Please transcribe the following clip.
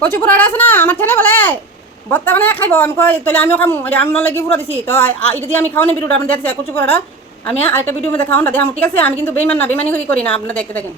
কচু পোড়াটা আছে না আমার ছেলে বলে ভর্তা মানে খাইব আমি কই তাহলে আমিও খামু আমি লাগি পুরো দিছি তো এটা দিয়ে আমি খাওয়ানো ভিডিওটা আপনি দেখছি কচু পোড়াটা আমি আরেকটা ভিডিও মধ্যে খাওয়ানো দেখাম ঠিক আছে আমি কিন্তু বেইমান না বেইমানি করি না আপনারা দেখতে দেখেন